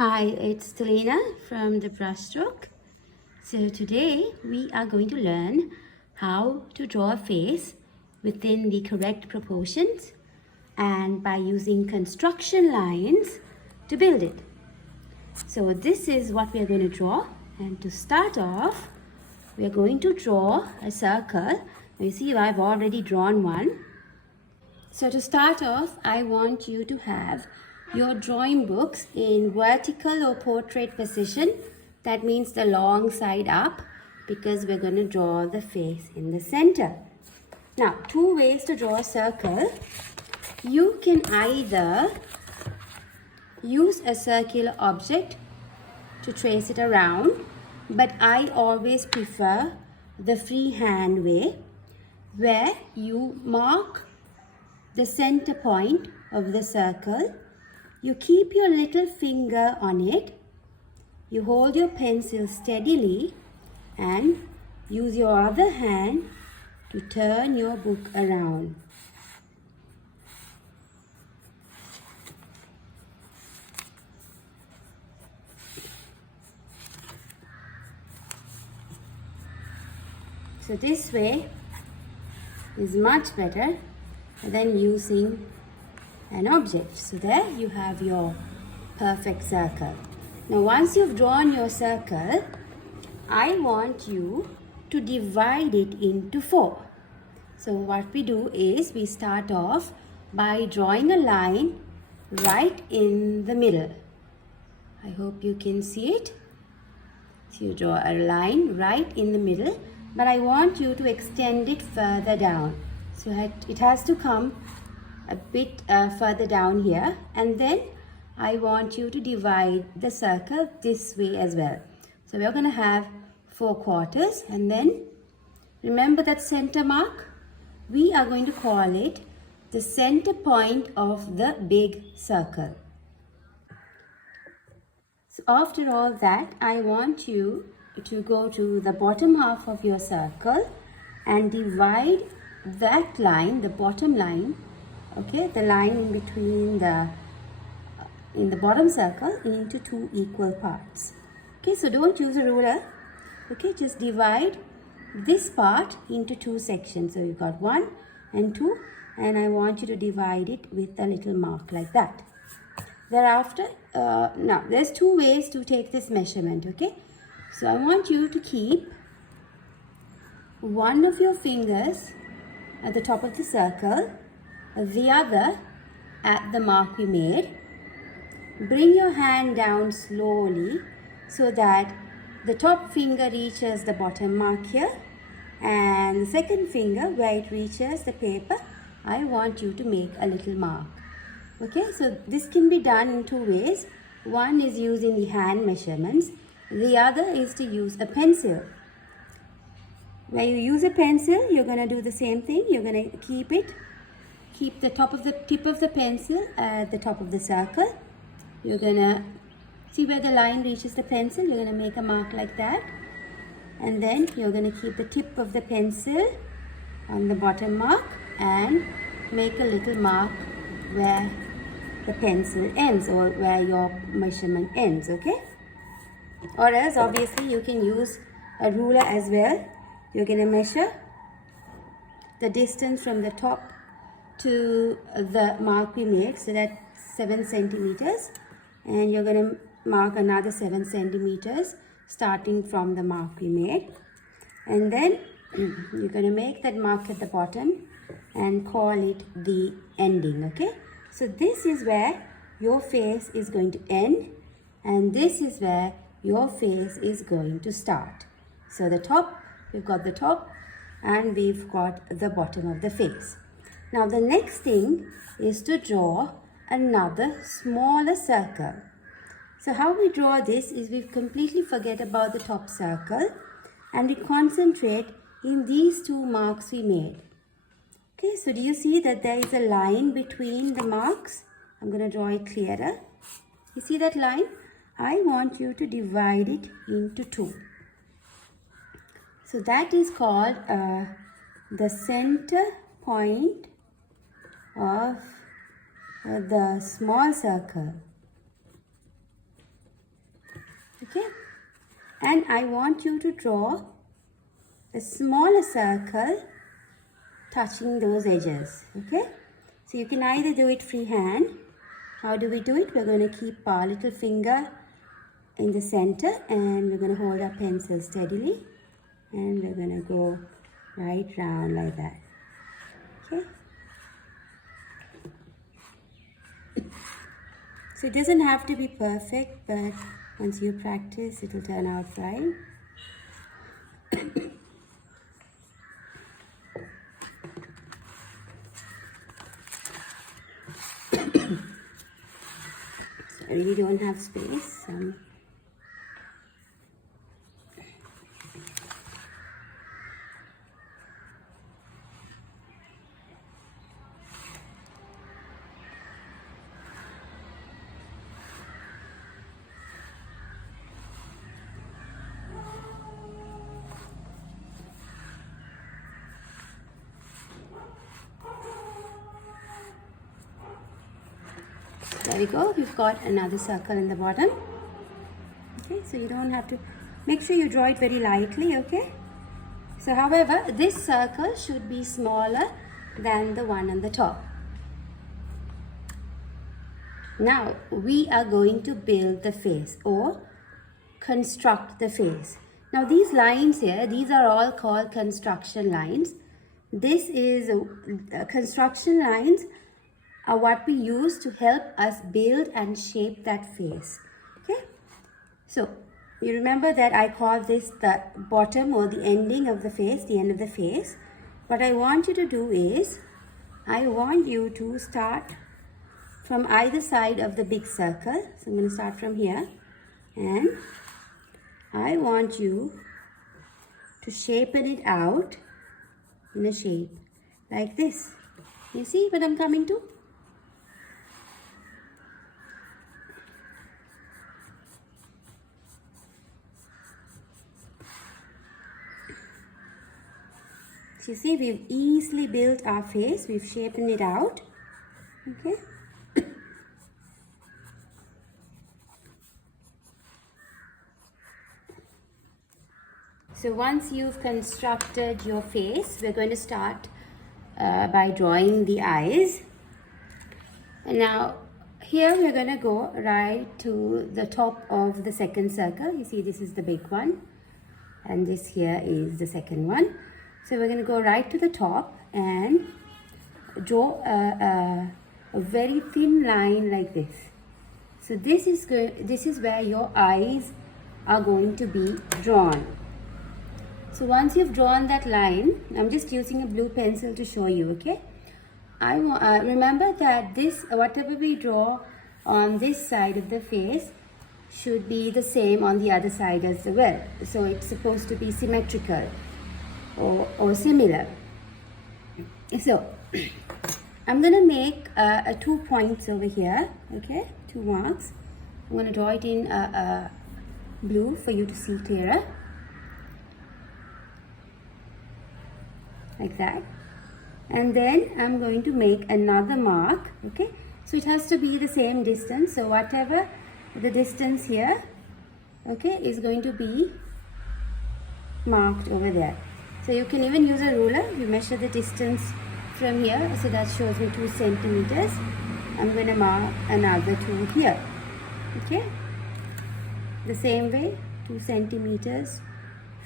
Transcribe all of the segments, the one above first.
Hi, it's Talina from the Brushstroke. So today we are going to learn how to draw a face within the correct proportions and by using construction lines to build it. So this is what we are going to draw, and to start off we are going to draw a circle. You see I've already drawn one. So to start off, I want you to have your drawing books in vertical or portrait position. That means the long side up, because we're going to draw the face in the center. Now, two ways to draw a circle. You can either use a circular object to trace it around, but I always prefer the freehand way, where you mark the center point of the circle. You keep your little finger on it. You hold your pencil steadily and use your other hand to turn your book around. So this way is much better than using an object. So there you have your perfect circle. Now once you've drawn your circle, I want you to divide it into four. So what we do is we start off by drawing a line right in the middle. I hope you can see it. So you draw a line right in the middle, but I want you to extend it further down. So it has to come a bit further down here, and then I want you to divide the circle this way as well. So we're going to have 4 quarters, and then remember that center mark? We are going to call it the center point of the big circle. So after all that, I want you to go to the bottom half of your circle and divide that line, the bottom line, okay, the line in between in the bottom circle, into 2 equal parts. Okay, so don't use a ruler. Okay, just divide this part into 2 sections. So you got 1 and 2, and I want you to divide it with a little mark like that. Thereafter, now there's 2 ways to take this measurement. Okay, so I want you to keep one of your fingers at the top of the circle, the other at the mark we made. Bring your hand down slowly so that the top finger reaches the bottom mark here, and the second finger, where it reaches the paper, I want you to make a little mark. Okay, so this can be done in 2 ways. One is using the hand measurements. The other is to use a pencil. When you use a pencil, you're going to do the same thing. You're going to keep the tip of the pencil at the top of the circle. You're going to see where the line reaches the pencil. You're going to make a mark like that. And then you're going to keep the tip of the pencil on the bottom mark and make a little mark where the pencil ends, or where your measurement ends, okay? Or else obviously you can use a ruler as well. You're going to measure the distance from the top to the mark we made, so that's 7 centimeters, and you're going to mark another 7 centimeters starting from the mark we made, and then you're going to make that mark at the bottom and call it the ending. Okay, so this is where your face is going to end, and this is where your face is going to start. So the top, we've got the top, and we've got the bottom of the face. Now the next thing is to draw another smaller circle. So how we draw this is we completely forget about the top circle and we concentrate in these 2 marks we made. Okay, so do you see that there is a line between the marks? I'm going to draw it clearer. You see that line? I want you to divide it into 2. So that is called the center point of the small circle. okay? And I want you to draw a smaller circle touching those edges, okay? So you can either do it freehand. How do we do it? We're going to keep our little finger in the center and we're going to hold our pencil steadily and we're going to go right round like that, okay? So it doesn't have to be perfect, but once you practice, it will turn out fine. So I really don't have space. There we go, we've got another circle in the bottom. Okay, so you don't have to, make sure you draw it very lightly, okay? So however, this circle should be smaller than the one on the top. Now, we are going to build the face or construct the face. Now these lines here, these are all called construction lines. This is construction lines are what we use to help us build and shape that face. Okay, so you remember that I call this the bottom or the ending of the face, the end of the face. What I want you to do is, I want you to start from either side of the big circle. So I'm going to start from here and I want you to shapen it out in a shape like this. You see what I'm coming to? So you see, we've easily built our face, we've shapen it out, okay? So once you've constructed your face, we're going to start by drawing the eyes. And now here we're going to go right to the top of the second circle. You see, this is the big one and this here is the second one. So we're going to go right to the top and draw a very thin line like this. So this is where your eyes are going to be drawn. So once you've drawn that line, I'm just using a blue pencil to show you, okay? Remember that this, whatever we draw on this side of the face should be the same on the other side as well. So it's supposed to be symmetrical or similar. So I'm going to make 2 points over here, okay? 2 marks. I'm going to draw it in blue for you to see clearer. Like that. And then I'm going to make another mark, okay? So it has to be the same distance. So whatever the distance here, okay, is going to be marked over there. So you can even use a ruler. You measure the distance from here. So that shows me 2 centimeters. I'm going to mark another 2 here, okay? The same way, 2 centimeters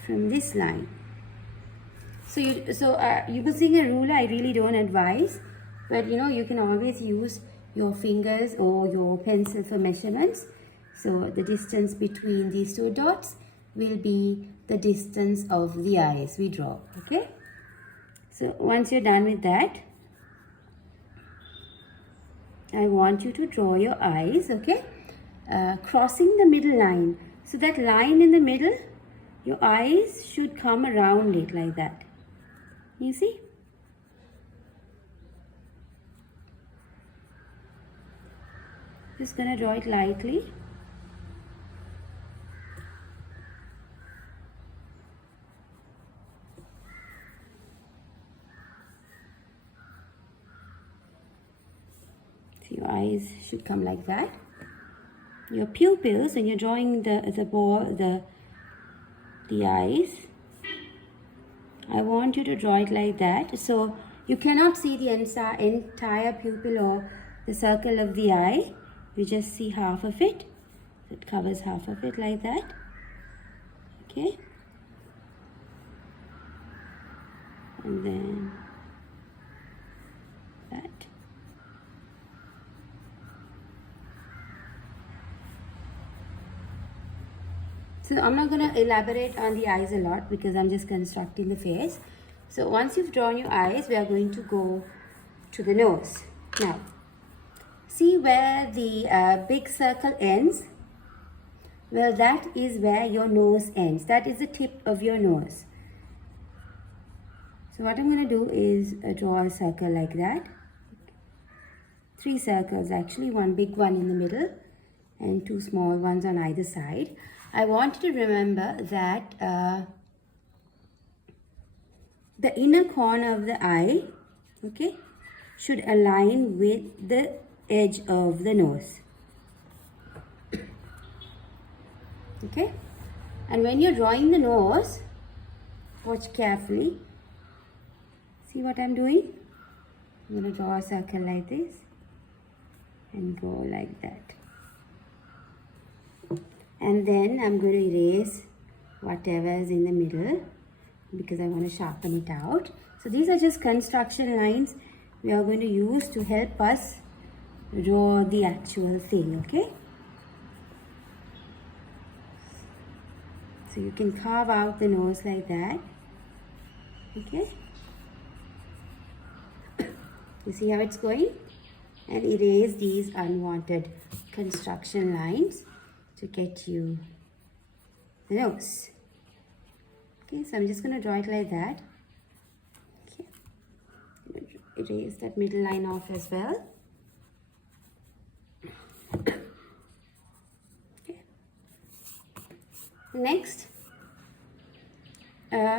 from this line. So using a ruler, I really don't advise, but you know, you can always use your fingers or your pencil for measurements. So the distance between these 2 dots will be the distance of the eyes we draw, okay? So once you're done with that, I want you to draw your eyes, okay? Crossing the middle line. So that line in the middle, your eyes should come around it like that. You see? Just gonna draw it lightly. So your eyes should come like that. your pupils, when you're drawing the eyes, I want you to draw it like that. So you cannot see the entire pupil or the circle of the eye. You just see half of it. It covers half of it like that. Okay. And then that. So I'm not going to elaborate on the eyes a lot because I'm just constructing the face. So once you've drawn your eyes, we are going to go to the nose. Now, see where the big circle ends? Well, that is where your nose ends. That is the tip of your nose. So what I'm going to do is draw a circle like that. 3 circles actually, one big one in the middle and 2 small ones on either side. I want you to remember that the inner corner of the eye, okay, should align with the edge of the nose. Okay, and when you're drawing the nose, watch carefully. See what I'm doing? I'm going to draw a circle like this and go like that. And then I'm going to erase whatever is in the middle because I want to sharpen it out. So these are just construction lines we are going to use to help us draw the actual thing, okay? So you can carve out the nose like that, okay? You see how it's going? And erase these unwanted construction lines to get you the nose. Okay, so I'm just going to draw it like that. Okay. Erase that middle line off as well. Okay. Next,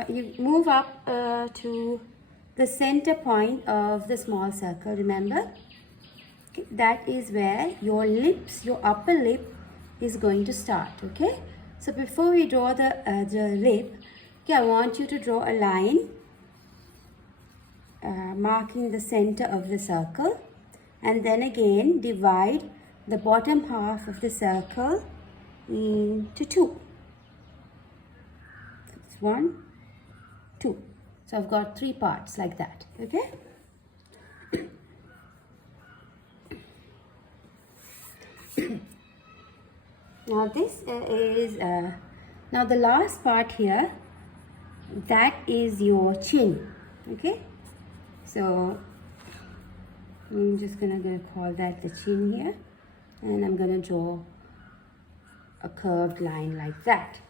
you move up to the center point of the small circle, remember? Okay, that is where your lips, your upper lip is going to start, okay? So before we draw the lip, okay, I want you to draw a line marking the center of the circle, and then again divide the bottom half of the circle into 2. It's 1, 2. So I've got 3 parts like that, okay? Now this is, now the last part here, that is your chin, okay? So I'm just gonna call that the chin here, and I'm gonna draw a curved line like that.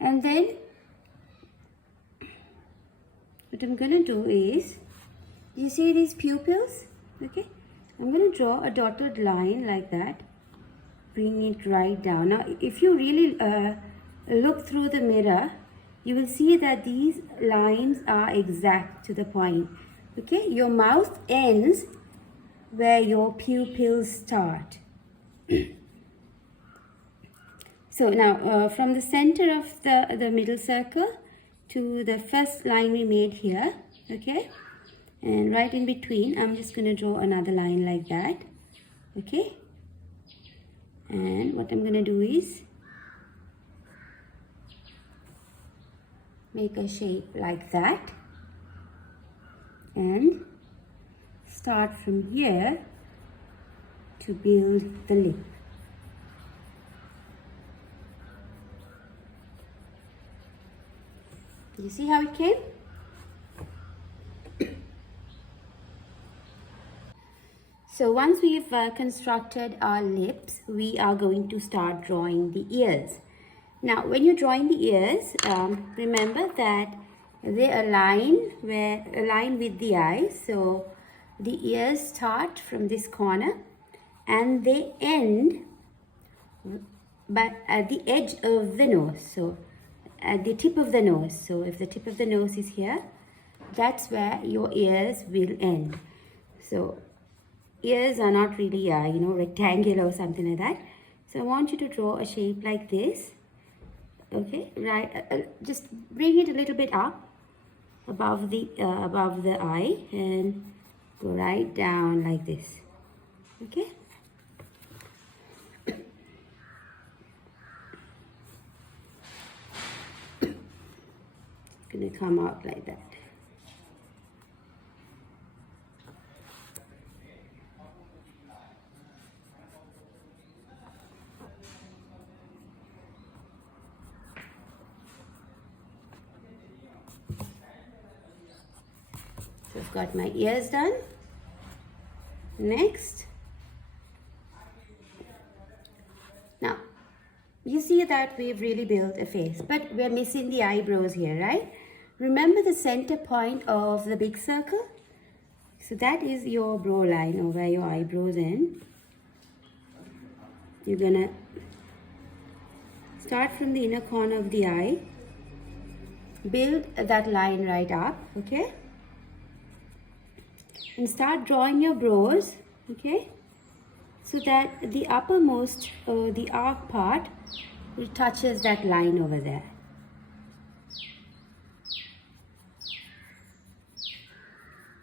And then what I'm gonna do is, you see these pupils, okay? I'm going to draw a dotted line like that, bring it right down. Now, if you really look through the mirror, you will see that these lines are exact to the point. Okay, your mouth ends where your pupils start. So now, from the center of the middle circle to the first line we made here, okay? And right in between, I'm just going to draw another line like that, okay? And what I'm going to do is make a shape like that and start from here to build the lip. You see how it came? So once we've constructed our lips, we are going to start drawing the ears. Now, when you're drawing the ears, remember that they align with the eyes. So the ears start from this corner and they end at the edge of the nose. So at the tip of the nose. So if the tip of the nose is here, that's where your ears will end. So ears are not really, rectangular or something like that. So I want you to draw a shape like this. Okay, right. Just bring it a little bit up above the eye and go right down like this. Okay. Gonna come out like that. So I've got my ears done. Next, now you see that we've really built a face, but we're missing the eyebrows here, right? Remember the center point of the big circle? So that is your brow line, or where your eyebrows end. You're gonna start from the inner corner of the eye, build that line right up, okay? And start drawing your brows, okay? So that the uppermost, the arc part, it touches that line over there.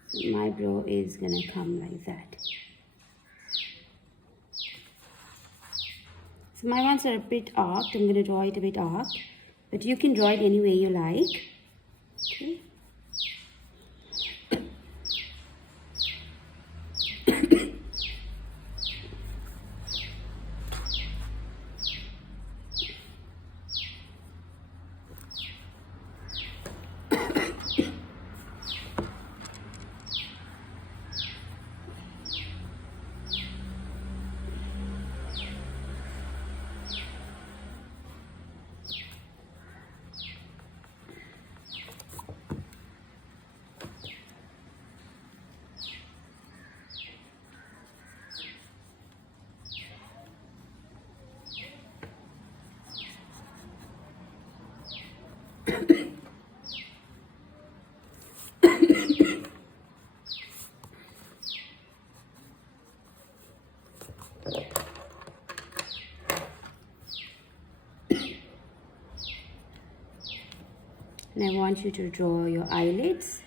So my brow is gonna come like that. So my ones are a bit arched. I'm gonna draw it a bit arched, but you can draw it any way you like. Okay. And I want you to draw your eyelids.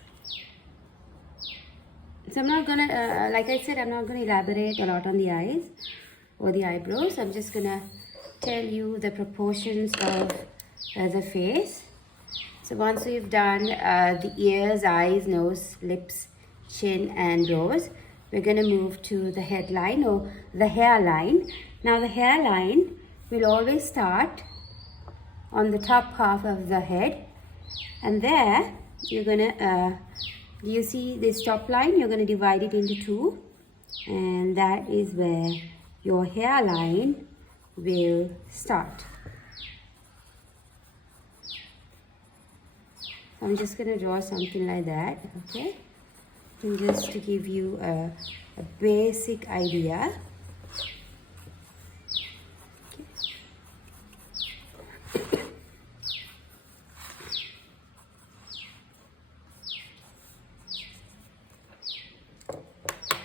So I'm not gonna, like I said, I'm not gonna elaborate a lot on the eyes or the eyebrows. I'm just gonna tell you the proportions of the face. So once we've done the ears, eyes, nose, lips, chin and brows, we're gonna move to the headline or the hairline. Now the hairline will always start on the top half of the head, and there you're gonna do you see this top line? You're gonna divide it into two, and that is where your hairline will start. I'm just gonna draw something like that, okay? And just to give you a basic idea.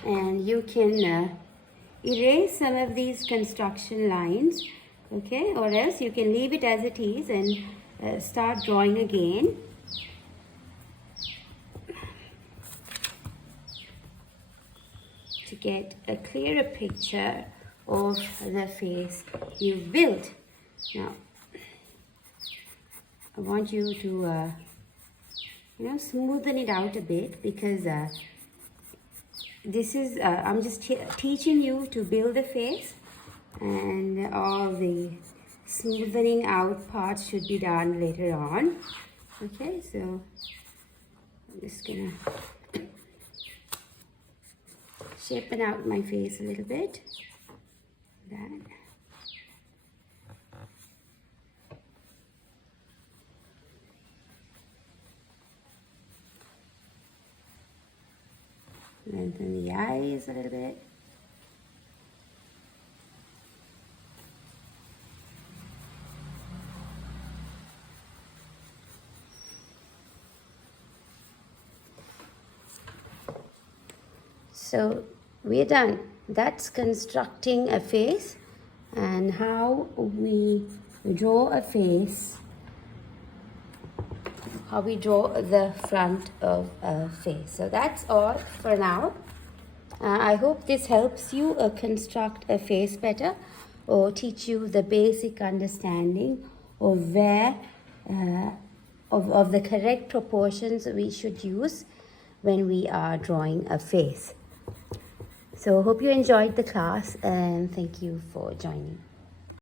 And you can erase some of these construction lines, okay, or else you can leave it as it is and start drawing again. To get a clearer picture of the face you've built. Now, I want you to, smoothen it out a bit, because this is, I'm just teaching you to build the face, and all the smoothening out parts should be done later on. Okay, so I'm just gonna shapen out my face a little bit. That. Lengthen the eyes a little bit. So we're done. That's constructing a face and how we draw a face, how we draw the front of a face. So that's all for now. I hope this helps you construct a face better, or teach you the basic understanding of where of the correct proportions we should use when we are drawing a face. So hope you enjoyed the class, and thank you for joining.